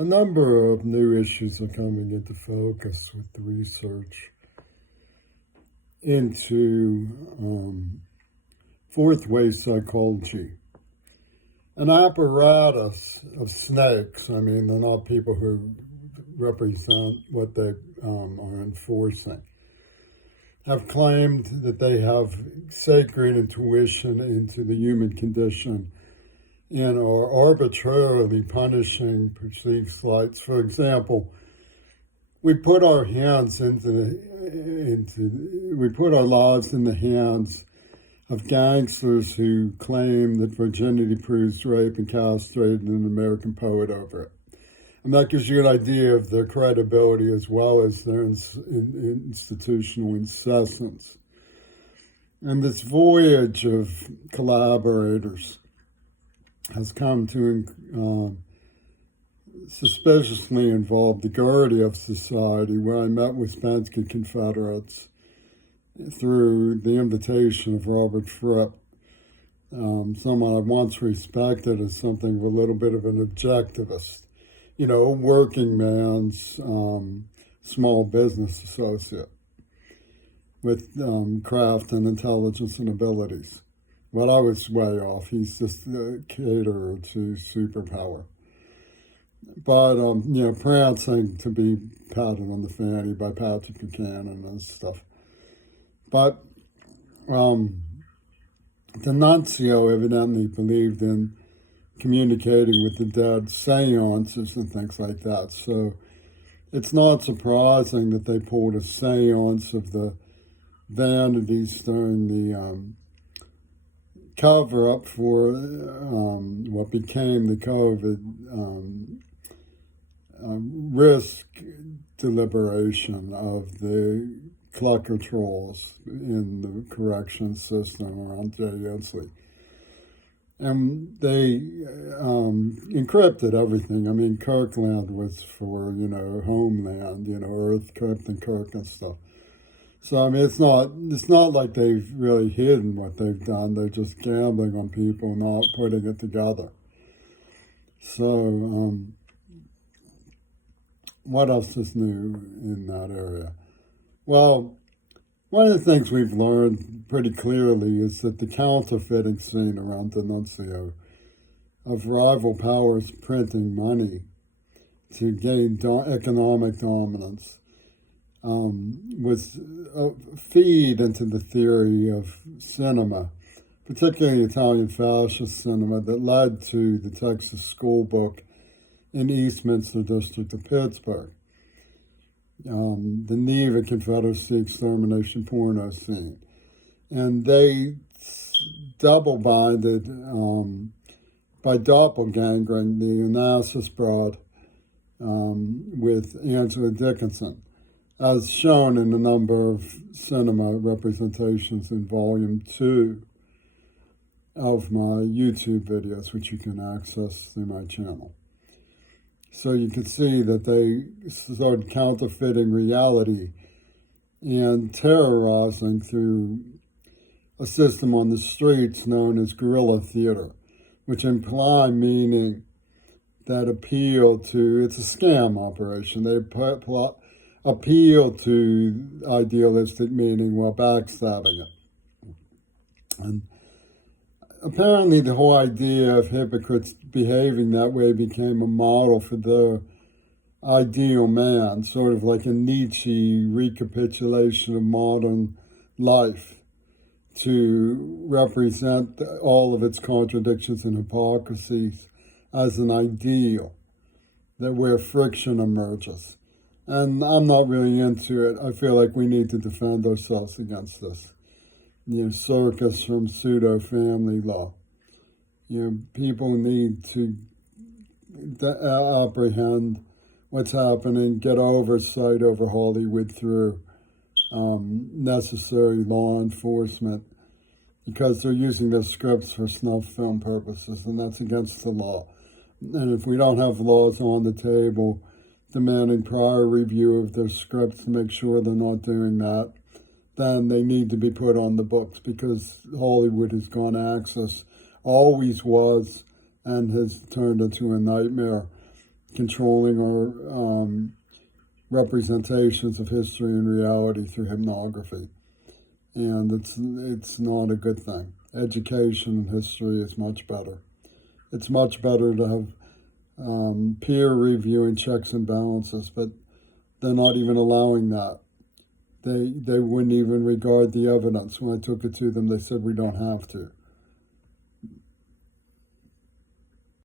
A number of new issues are coming into focus with the research into fourth wave psychology. An apparatus of snakes, I mean, they're not people who represent what they are enforcing, have claimed that they have sacred intuition into the human condition and are arbitrarily punishing perceived slights. For example, we put our lives in the hands of gangsters who claim that virginity proves rape and castrated an American poet over it. And that gives you an idea of their credibility as well as their institutional incessance. And this voyage of collaborators has come to suspiciously involve the Guardian Society, where I met with Penske Confederates through the invitation of Robert Fripp, someone I once respected as something of a little bit of an objectivist, a working man's small business associate with craft and intelligence and abilities. But I was way off. He's just a caterer to superpower. But, prancing to be patted on the fanny by Patrick Buchanan and stuff. But the nuncio evidently believed in communicating with the dead, seances and things like that. So it's not surprising that they pulled a seance of the vanities during the cover up for what became the COVID risk deliberation of the Clucker trolls in the correction system around Jay Inslee. And they encrypted everything. I mean, Kirkland was for, Homeland, Earth, Captain Kirk and stuff. So, I mean, it's not like they've really hidden what they've done. They're just gambling on people, not putting it together. So, what else is new in that area? Well, one of the things we've learned pretty clearly is that the counterfeiting scene around D'Annunzio of rival powers printing money to gain economic dominance was a feed into the theory of cinema, particularly Italian fascist cinema, that led to the Texas School Book in Eastminster District of Pittsburgh, the Neva Confederacy extermination porno scene. And they double-binded by doppelgangering the Onassis broad with Angela Dickinson, as shown in a number of cinema representations in Volume 2 of my YouTube videos, which you can access through my channel. So you can see that they started counterfeiting reality and terrorizing through a system on the streets known as guerrilla theater, which imply meaning that appeal to, it's a scam operation. They appeal to idealistic meaning while backstabbing it. And apparently the whole idea of hypocrites behaving that way became a model for their ideal man, sort of like a Nietzsche recapitulation of modern life to represent all of its contradictions and hypocrisies as an ideal that where friction emerges. And I'm not really into it. I feel like we need to defend ourselves against this. Circus from pseudo-family law. People need to apprehend what's happening, get oversight over Hollywood through necessary law enforcement, because they're using their scripts for snuff film purposes, and that's against the law. And if we don't have laws on the table demanding prior review of their scripts to make sure they're not doing that, then they need to be put on the books, because Hollywood has gone access, always was, and has turned into a nightmare controlling our representations of history and reality through hymnography. And it's not a good thing. Education in history is much better. It's much better to have peer reviewing checks and balances, but they're not even allowing that. They wouldn't even regard the evidence. When I took it to them, they said we don't have to.